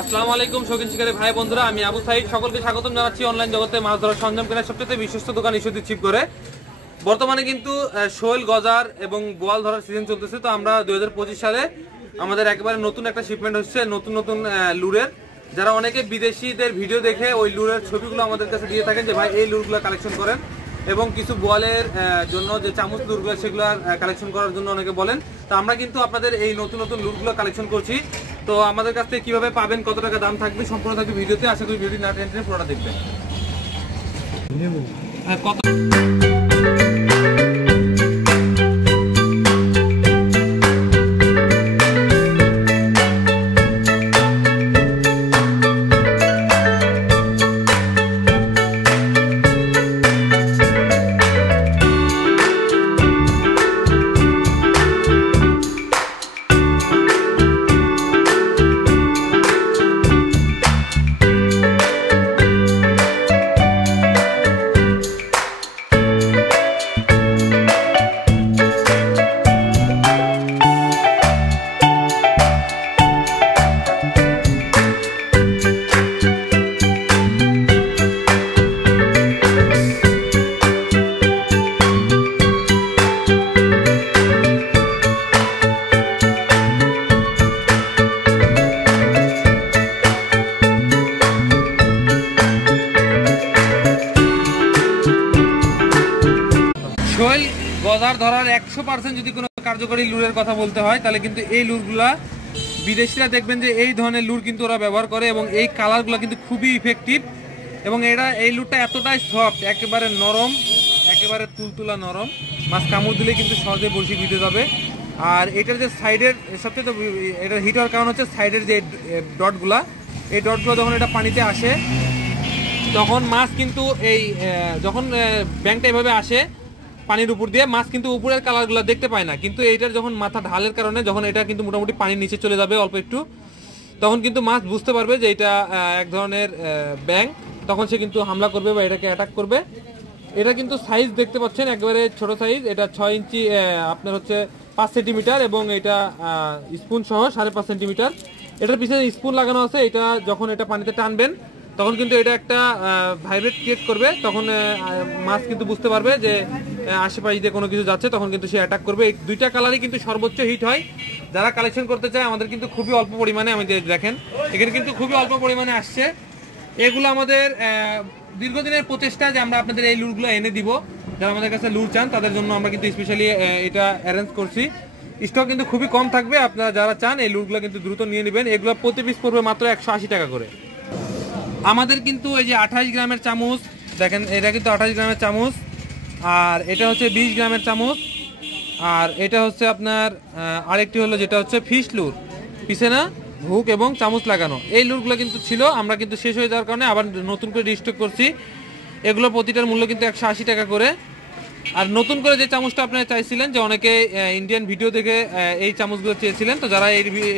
আসসালামু আলাইকুম শৌখিন শিকারী ভাই বন্ধুরা, আমি আবু সাইদ সকলকে স্বাগতম জানাচ্ছি অনলাইন জগতে মাছ ধরার সরঞ্জাম কেনার সবচেয়ে বিশ্বস্ত দোকান ইস্যুতি ছিপ করে। বর্তমানে কিন্তু শোল, গজার এবং বোয়াল ধরার সিজন চলতেছে। তো আমরা 2025 সালে আমাদের একেবারে নতুন একটা শিপমেন্ট হচ্ছে নতুন নতুন লুরের। যারা অনেকে বিদেশিদের ভিডিও দেখে ওই লুরের ছবিগুলো আমাদের কাছে দিয়ে থাকেন যে ভাই এই লুরগুলো কালেকশন করেন, এবং কিছু বোয়ালের জন্য যে চামচ লুরগুলো সেগুলো কালেকশন করার জন্য অনেকে বলেন। তো আমরা কিন্তু আপনাদের এই নতুন নতুন লুরগুলো কালেকশন করছি। তো আমাদের কাছ থেকে কিভাবে পাবেন, কত টাকা দাম থাকবে, সম্পূর্ণ থাকবে ভিডিওতে। আশা করি ভিডিও না টেনে পুরোটা দেখবেন। কত শোল গজার ধরার 100% যদি কোনো কার্যকরী লুরের কথা বলতে হয় তাহলে কিন্তু এই লুরগুলা বিদেশিরা দেখবেন যে এই ধরনের লুর কিন্তু ওরা ব্যবহার করে, এবং এই কালারগুলো কিন্তু খুবই ইফেক্টিভ। এবং এই লুরটা এতটাই সফট, একেবারে নরম, একেবারে তুলতুলা নরম, মাছ কামড় দিলে কিন্তু সহজে বড়শি ভিজে যাবে। আর এটার যে সাইডের সবচেয়ে তো এটার হিট হওয়ার কারণ হচ্ছে সাইডের যে ডটগুলা, এই ডটগুলো যখন এটা পানিতে আসে তখন মাছ কিন্তু এই যখন ব্যাংকটা এভাবে আসে পানির উপর দিয়ে, মাছ কিন্তু উপরের কালারগুলো দেখতে পায় না। কিন্তু এইটার যখন মাথা ঢালের কারণে যখন এটা কিন্তু মোটামুটি পানির নিচে চলে যাবে অল্প একটু, তখন কিন্তু মাছ বুঝতে পারবে যে এটা এক ধরনের ব্যাঙ, তখন সে কিন্তু হামলা করবে বা এটাকে অ্যাটাক করবে। এটা কিন্তু সাইজ দেখতে পাচ্ছেন একেবারে ছোট সাইজ, এটা 6 ইঞ্চি আপনার হচ্ছে 5 সেন্টিমিটার, এবং এটা স্পুন সহ 5.5 সেন্টিমিটার। এটার পিছনে স্পুন লাগানো আছে। এটা যখন এটা পানিতে টানবেন তখন কিন্তু এটা একটা ভাইব্রেট ক্রিয়েট করবে, তখন মাছ কিন্তু বুঝতে পারবে যে আশেপাশে দিয়ে কোনো কিছু যাচ্ছে, তখন কিন্তু সে অ্যাটাক করবে। এই দুইটা কালারই কিন্তু সর্বোচ্চ হিট হয়। যারা কালেকশন করতে চায় আমাদের কিন্তু খুবই অল্প পরিমাণে, আমি দেখেন এখানে কিন্তু খুবই অল্প পরিমাণে আসছে। এগুলো আমাদের দীর্ঘদিনের প্রচেষ্টা যে আমরা আপনাদের এই লুরগুলো এনে দিব। যারা আমাদের কাছে লুর চান তাদের জন্য আমরা কিন্তু স্পেশালি এটা অ্যারেঞ্জ করছি। স্টক কিন্তু খুবই কম থাকবে, আপনারা যারা চান এই লুরগুলো কিন্তু দ্রুত নিয়ে নেবেন। এগুলো প্রতি পিস পড়বে মাত্র 180 টাকা করে। আমাদের কিন্তু এই যে 28 গ্রামের চামচ দেখেন, এটা কিন্তু 28 গ্রামের চামচ, আর এটা হচ্ছে 20 গ্রামের চামচ, আর এটা হচ্ছে আপনার আরেকটি হলো যেটা হচ্ছে ফিশ লুর, পিছনে হুক এবং চামচ লাগানো। এই লুরগুলো কিন্তু ছিল, আমরা কিন্তু শেষ হয়ে যাওয়ার কারণে আবার নতুন করে রিস্টক করছি। এগুলো প্রতিটার মূল্য কিন্তু 180 টাকা করে। আর নতুন করে যে চামচটা আপনারা চাইছিলেন, যে অনেকে ইন্ডিয়ান ভিডিও দেখে এই চামচগুলো চেয়েছিলেন, তো যারা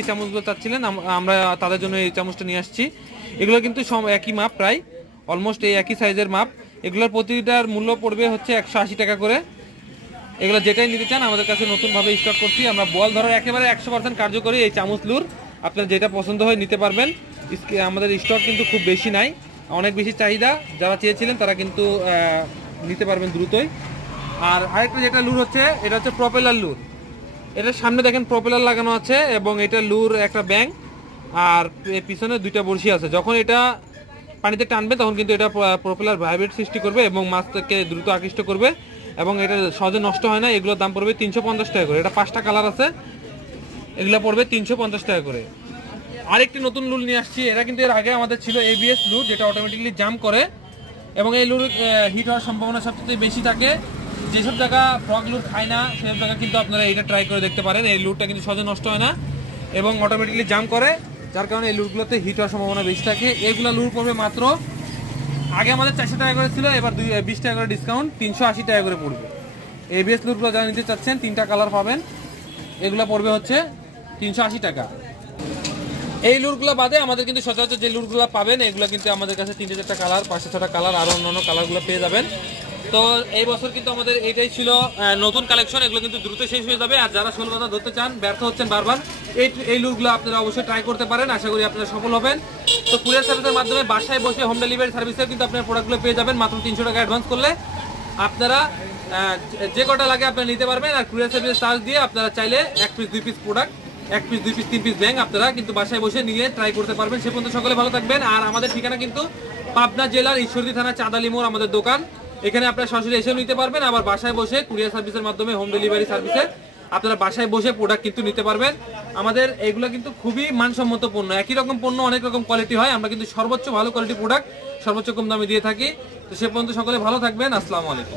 এই চামচগুলো চাচ্ছিলেন আমরা তাদের জন্য এই চামচটা নিয়ে আসছি। এগুলো কিন্তু একই মাপ, প্রায় অলমোস্ট এই একই সাইজের মাপ। এগুলোর প্রতিটার মূল্য পড়বে হচ্ছে 180 টাকা করে। এগুলো যেটাই নিতে চান আমাদের কাছে নতুনভাবে স্টক করছি আমরা। বোয়াল ধরার একেবারে 100% কার্যকরী এই চামচ লুর, আপনার যেটা পছন্দ হয় নিতে পারবেন। আমাদের স্টক কিন্তু খুব বেশি নাই, অনেক বেশি চাহিদা। যারা চেয়েছিলেন তারা কিন্তু নিতে পারবেন দ্রুতই। আর আরেকটা যেটা লুর হচ্ছে, এটা হচ্ছে প্রপেলার লুর। এটার সামনে দেখেন প্রপেলার লাগানো আছে, এবং এটা লুর একটা ব্যাঙ, আর পিছনে দুইটা বড়শি আছে। যখন এটা পানিতে টানবে তখন কিন্তু এটা প্রপেলার ভাইব্রেট সৃষ্টি করবে এবং মাছটাকে দ্রুত আকৃষ্ট করবে, এবং এটা সহজে নষ্ট হয় না। এগুলোর দাম পড়বে 350 টাকা করে। এটা 5টা কালার আছে, এগুলো পড়বে 350 টাকা করে। আরেকটি নতুন লুর নিয়ে আসছি। এটা কিন্তু এর আগে আমাদের ছিল ABS লুর, যেটা অটোমেটিকলি জাম্প করে, এবং এই লুর হিট হওয়ার সম্ভাবনা সবচেয়ে বেশি থাকে। যেসব জায়গা ফ্রগ লুর খায় না সেসব জায়গা কিন্তু আপনারা এটা ট্রাই করে দেখতে পারেন। এই লুরটা কিন্তু সহজে নষ্ট হয় না এবং অটোমেটিকলি জাম্প করে, যার কারণে এই লুরগুলোতে হিট হওয়ার সম্ভাবনা বেশি থাকে। এগুলো লুর পড়বে মাত্র, আগে আমাদের 400 টাকা করে ছিল, এবার 20 টাকা করে ডিসকাউন্ট 380 টাকা করে পড়বে। ABS লুরগুলো যারা নিতে চাচ্ছেন 3টা কালার পাবেন, এগুলো পড়বে হচ্ছে 380 টাকা। এই লুরগুলো বাদে আমাদের কিন্তু সচরাচর যে লুরগুলো পাবেন এগুলো কিন্তু আমাদের কাছে 3-4টা কালার, 5-6টা কালার, আরও অন্যান্য কালারগুলো পেয়ে যাবেন। তো এই বছর কিন্তু আমাদের এইটাই ছিল নতুন কালেকশন, এগুলো কিন্তু দ্রুত শেষ হয়ে যাবে। আর যারা শোল গজার ধরতে চান, ব্যর্থ হচ্ছেন বারবার, এই লুরগুলো আপনারা অবশ্যই ট্রাই করতে পারেন, আশা করি আপনারা সফল হবেন। তো কুরিয়ার সার্ভিসের মাধ্যমে বাসায় বসে হোম ডেলিভারি সার্ভিসেও কিন্তু আপনার প্রোডাক্টগুলো পেয়ে যাবেন মাত্র 300 টাকা অ্যাডভান্স করলে। আপনারা যে কটা লাগে আপনারা নিতে পারবেন। আর কুরিয়ার সার্ভিসের চার্জ দিয়ে আপনারা চাইলে 1 piece 2 piece product, 1 piece 2 piece 3 piece ব্যাং আপনারা কিন্তু বাসায় বসে নিয়ে ট্রাই করতে পারবেন। সে পর্যন্ত সকলে ভালো থাকবেন। আর আমাদের ঠিকানা কিন্তু পাবনা জেলার ঈশ্বরদী থানা চাঁদালি মোড় আমাদের দোকান, এখানে আপনারা সরাসরি এসেও নিতে পারবেন, আবার বাসায় বসে কুরিয়ার সার্ভিসের মাধ্যমে হোম ডেলিভারি সার্ভিসে আপনারা বাসায় বসে প্রোডাক্ট কিন্তু নিতে পারবেন। আমাদের এগুলো কিন্তু খুবই মানসম্মত পণ্য, একই রকম পণ্য অনেক রকম কোয়ালিটি হয়, আমরা কিন্তু সর্বোচ্চ ভালো কোয়ালিটি প্রোডাক্ট সর্বোচ্চ কম দামে দিয়ে থাকি। তো সে পর্যন্ত সকলে ভালো থাকবেন, আসসালামু আলাইকুম।